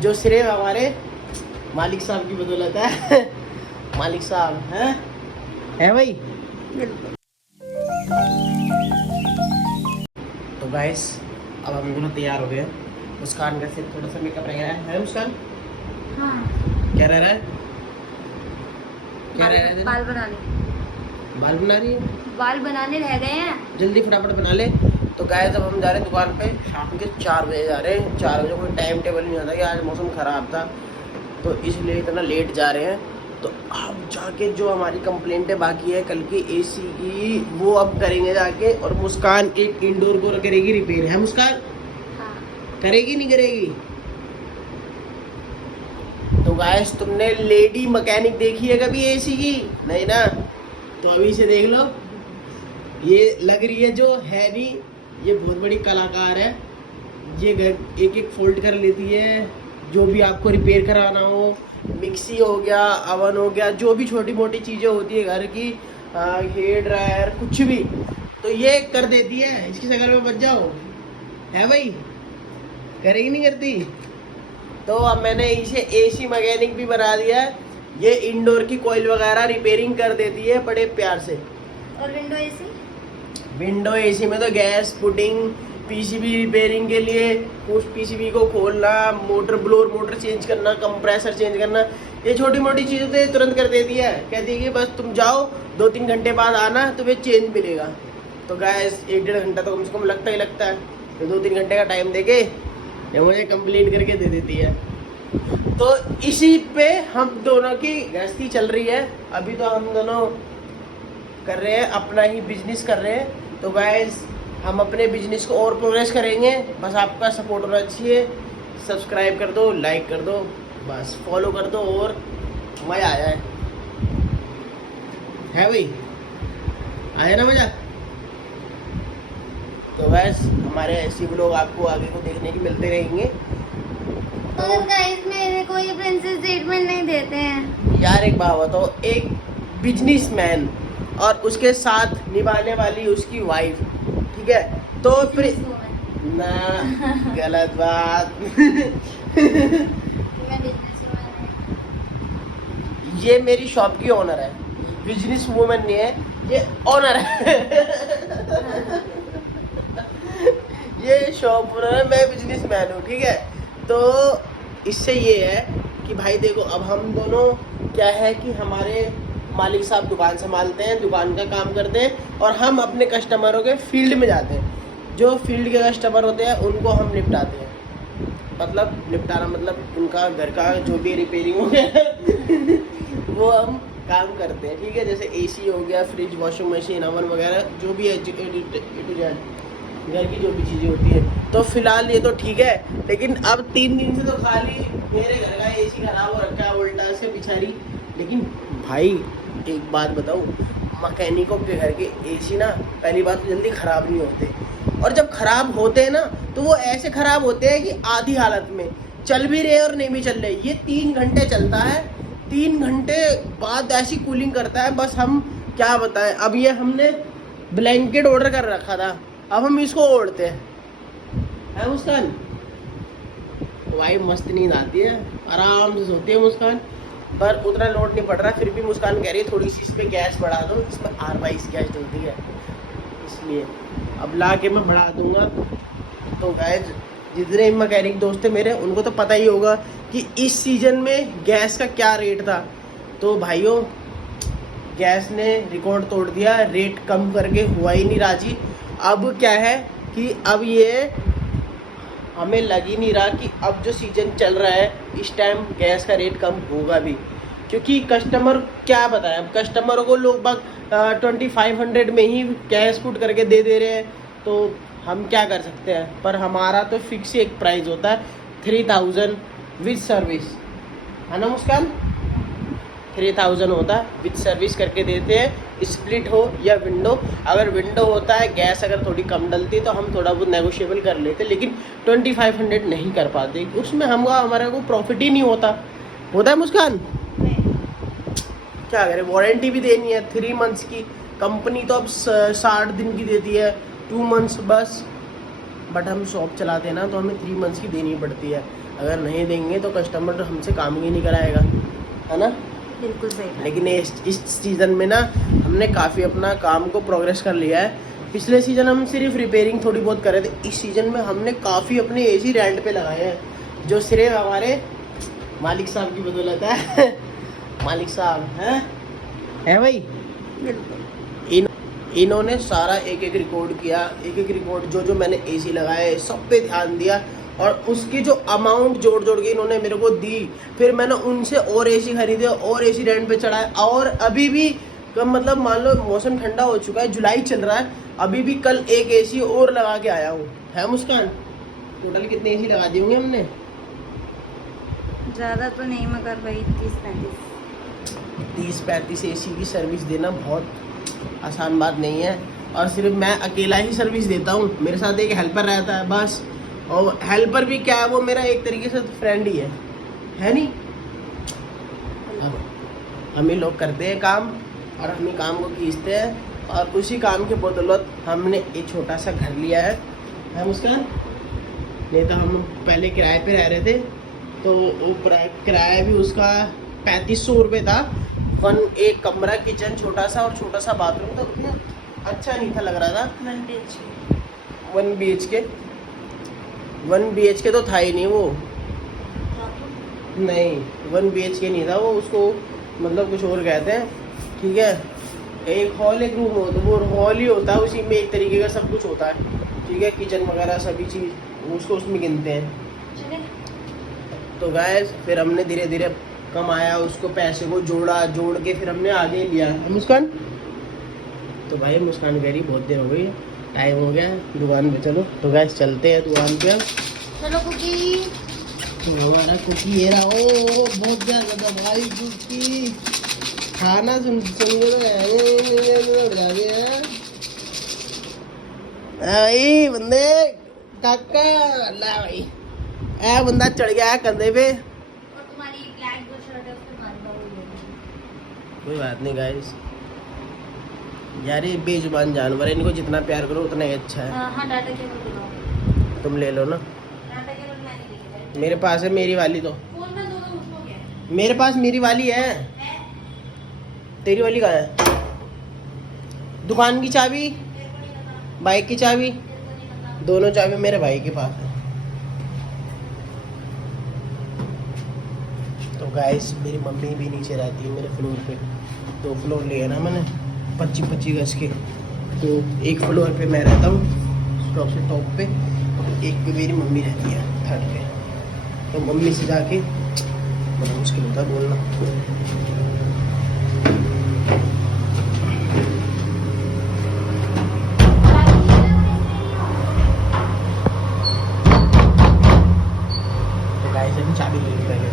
जो श्रेय हमारे मालिक साहब की बदौलत है। मालिक साहब है भाई। तो गाइस अब हम दोनों तैयार हो गए। मुस्कान का सिर्फ थोड़ा सा मेकअप रह गया है मुस्कान? हाँ। क्या रह रहा है? क्या रह रहा है? बाल बनाने। बाल बना रही है? बाल बनाने रह गए हैं। जल्दी फटाफट बना ले। तो गाइस अब हम जा रहे हैं दुकान पे, शाम के 4 बजे जा रहे हैं। 4 बजे कोई टाइम टेबल नहीं होता कि आज मौसम ख़राब था तो इसलिए इतना लेट जा रहे हैं। तो अब जाके जो हमारी कंप्लेंटें बाकी है कल की एसी की, वो अब करेंगे जाके। और मुस्कान एक इंडोर को करेगी रिपेयर, है मुस्कान? हाँ। करेगी नहीं करेगी? तो गाइस तुमने लेडी मैकेनिक देखी है कभी एसी की? नहीं ना? तो अभी से देख लो। ये लग रही है जो है नहीं, ये बहुत बड़ी कलाकार है। ये घर एक एक फोल्ड कर लेती है। जो भी आपको रिपेयर कराना हो, मिक्सी हो गया, अवन हो गया, जो भी छोटी मोटी चीज़ें होती है घर की, हेयर ड्रायर, कुछ भी, तो ये कर देती है। इसकी शक्ल में बच जाओ, है भाई? करेगी नहीं करती? तो अब मैंने इसे एसी मैकेनिक भी बना दिया है। ये इंडोर की कॉइल वगैरह रिपेयरिंग कर देती है बड़े प्यार से। और विंडो एसी? विंडो एसी में तो गैस पुटिंग, पीसीबी रिपेयरिंग के लिए उस पीसीबी को खोलना, मोटर ब्लोअर मोटर चेंज करना, कंप्रेसर चेंज करना, ये छोटी मोटी चीज़ें तो तुरंत कर देती है। कहती है कि बस तुम जाओ 2-3 घंटे बाद आना, तुम्हें चेंज मिलेगा। तो गैस 1-1.5 घंटा तो कम से कम लगता ही लगता है। तो 2-3 घंटे का टाइम देके ये मुझे कंप्लीट करके दे देती है। तो इसी पे हम दोनों की गृहस्थी चल रही है। अभी तो हम दोनों कर रहे हैं, अपना ही बिजनेस कर रहे हैं। तो गाइस हम अपने बिजनेस को और प्रोग्रेस करेंगे। बस आपका सपोर्ट होना चाहिए। सब्सक्राइब कर दो, लाइक कर दो, बस फॉलो कर दो और मज़ा आ जाए। है भाई? आया ना मज़ा? तो बस हमारे ऐसे व्लॉग आपको आगे को देखने की मिलते रहेंगे। तो गाइस मेरे को ये प्रिंसेस ट्रीटमेंट नहीं देते हैं यार एक बात बताओ, एक बिजनेसमैन और उसके साथ निभाने वाली उसकी वाइफ, ठीक है? तो फिर ना, गलत बात। मैं बिजनेसवुमन हूं। ये मेरी शॉप की ओनर है, बिजनेस वूमन नहीं है, ये ओनर है। ये शॉप ओनर है, मैं बिजनेसमैन हूँ, ठीक है? तो इससे ये है कि भाई देखो, अब हम दोनों क्या है कि हमारे मालिक साहब दुकान संभालते हैं, दुकान का काम करते हैं, और हम अपने कस्टमरों के फील्ड में जाते हैं। जो फील्ड के कस्टमर होते हैं उनको हम निपटाते हैं। मतलब निपटाना मतलब उनका घर का जो भी रिपेयरिंग हो गया वो हम काम करते हैं, ठीक है? जैसे एसी हो गया, फ्रिज, वॉशिंग मशीन, ओवन वगैरह, जो भी है ए टू जेड घर की जो भी चीज़ें होती है। तो फिलहाल ये तो ठीक है, लेकिन अब 3 दिन से तो खाली मेरे घर का एसी खराब हो रखा है उल्टा से पिछाड़ी। लेकिन भाई एक बात बताऊँ, मैकेनिकों के घर के एसी ना, पहली बात तो जल्दी ख़राब नहीं होते, और जब ख़राब होते हैं ना तो वो ऐसे ख़राब होते हैं कि आधी हालत में चल भी रहे और नहीं भी चल रहे। ये 3 घंटे चलता है, 3 घंटे बाद ऐसी कूलिंग करता है, बस हम क्या बताएं। अब ये हमने ब्लैंकेट ऑर्डर कर रखा था, अब हम इसको ओढ़ते हैं, है मुस्कान? भाई मस्त नींद आती है, आराम से सोती है मुस्कान, पर उतना लोड नहीं पड़ रहा। फिर भी मुस्कान कह रही है थोड़ी सी इस पर गैस बढ़ा दो, इसमें R22 गैस चलती है, इसलिए अब ला के मैं बढ़ा दूंगा। तो गाइस जितने मैकेनिक दोस्त थे मेरे, उनको तो पता ही होगा कि इस सीज़न में गैस का क्या रेट था। तो भाइयों गैस ने रिकॉर्ड तोड़ दिया, रेट कम करके हुआ ही नहीं राजी। अब क्या है कि अब ये हमें लग ही नहीं रहा कि अब जो सीज़न चल रहा है इस टाइम गैस का रेट कम होगा भी, क्योंकि कस्टमर क्या बताएं, अब कस्टमरों को लोग बाग 2500 में ही गैस पुट करके दे दे रहे हैं। तो हम क्या कर सकते हैं, पर हमारा तो फिक्स एक प्राइस होता है 3000 विद सर्विस, है ना मुस्कान? 3000 होता है, विद सर्विस करके देते हैं, स्प्लिट हो या विंडो। अगर विंडो होता है, गैस अगर थोड़ी कम डलती है तो हम थोड़ा बहुत नेगोशिएबल कर लेते, लेकिन 2500 नहीं कर पाते, उसमें हमारा को प्रॉफिट ही नहीं होता है मुस्कान? क्या करें, वारंटी भी देनी है 3 मंथ्स की, कंपनी तो अब 60 दिन की देती है, 2 मंथ्स बस। बट हम शॉप चलाते हैं ना, तो हमें 3 मंथ्स की देनी पड़ती है। अगर नहीं देंगे तो कस्टमर हमसे काम ही नहीं कराएगा, है ना। बिल्कुल सही। लेकिन इस सीज़न में ना हमने काफ़ी अपना काम को प्रोग्रेस कर लिया है। पिछले सीज़न हम सिर्फ रिपेयरिंग थोड़ी बहुत कर रहे थे, इस सीज़न में हमने काफ़ी अपने एसी रेंट पे लगाए हैं, जो सिर्फ हमारे मालिक साहब की बदौलत है। मालिक साहब है भाई। बिल्कुल। इन्होंने सारा एक एक रिकॉर्ड किया, एक एक रिकॉर्ड जो मैंने एसी लगाए सब पे ध्यान दिया, और उसकी जो अमाउंट जोड़ जोड़ के इन्होंने मेरे को दी। फिर मैंने उनसे और एसी खरीदे और एसी रेंट पे चढ़ाए, और अभी भी मतलब मान लो मौसम ठंडा हो चुका है, जुलाई चल रहा है, अभी भी कल एक एसी और लगा के आया हूँ। है मुस्कान, टोटल कितने एसी लगा दिए होंगे हमने? ज़्यादा तो नहीं, मगर वही 30-35 एसी की सर्विस देना बहुत आसान बात नहीं है, और सिर्फ मैं अकेला ही सर्विस देता हूँ, मेरे साथ एक हेल्पर रहता है बस। और हेल्पर भी क्या है, वो मेरा एक तरीके से फ्रेंड ही है नहीं। अब हम ही लोग करते हैं काम, और हम ही काम को खींचते हैं, और उसी काम के बदौलत हमने एक छोटा सा घर लिया है मुस्कान। नहीं तो हम पहले किराए पे रह रहे थे, तो वो किराया भी उसका 3500 रुपये था। एक कमरा, किचन छोटा सा और छोटा सा बाथरूम था, उतना अच्छा नहीं था, लग रहा था 1 BHK तो था ही नहीं वो, नहीं 1 BHK नहीं था वो, उसको मतलब कुछ और कहते हैं, ठीक है। एक हॉल एक रूम होता है, वो हॉल ही होता है, उसी में एक तरीके का सब कुछ होता है, ठीक है, किचन वगैरह सभी चीज़ उसको उसमें गिनते हैं। तो गाइस फिर हमने धीरे धीरे कमाया, उसको पैसे को जोड़ के फिर हमने आगे लिया। मुस्कान, तो भाई मुस्कान कह रही बहुत देर हो गई है, टाइम हो गया है दुकान पे, चलो। तो गाइस चलते हैं दुकान पे। चलो कुकी। तो हमारा कुकी ये रहा, ओ बहुत ज़्यादा था भाई कुकी, खाना सुन के तो भाई बंदे काका ला भाई, ए बंदा चढ़ गया है कंधे पे। और तुम्हारी ब्लैक जो शर्ट है उसको बांधा हुआ है। कोई बात नहीं गाइस, यार ये बेजुबान जानवर है, इनको जितना प्यार करो उतना ही अच्छा है। हाँ, डाटा केबल दिलाओ। तुम ले लो ना, डाटा केबल मैंने ली है। मेरे पास है मेरी वाली, तो फोन में दो दो उसको क्या है? मेरे पास मेरी वाली है, तेरी वाली कहाँ है? दुकान की चाबी, बाइक की चाबी, दोनों चाबी मेरे भाई के पास है। तो गाइस मेरी मम्मी भी नीचे रहती है मेरे फ्लोर पे, 2 फ्लोर लिए ना मैंने 25-25 गज के, तो एक फ्लोर पे मैं रहता हूँ सबसे टॉप पे, एक पे मेरी मम्मी रहती है 3rd पे। तो मम्मी से जाके बड़ा मुश्किल होता है बोलना। तो गाइस अभी चाबी ले ली पहले।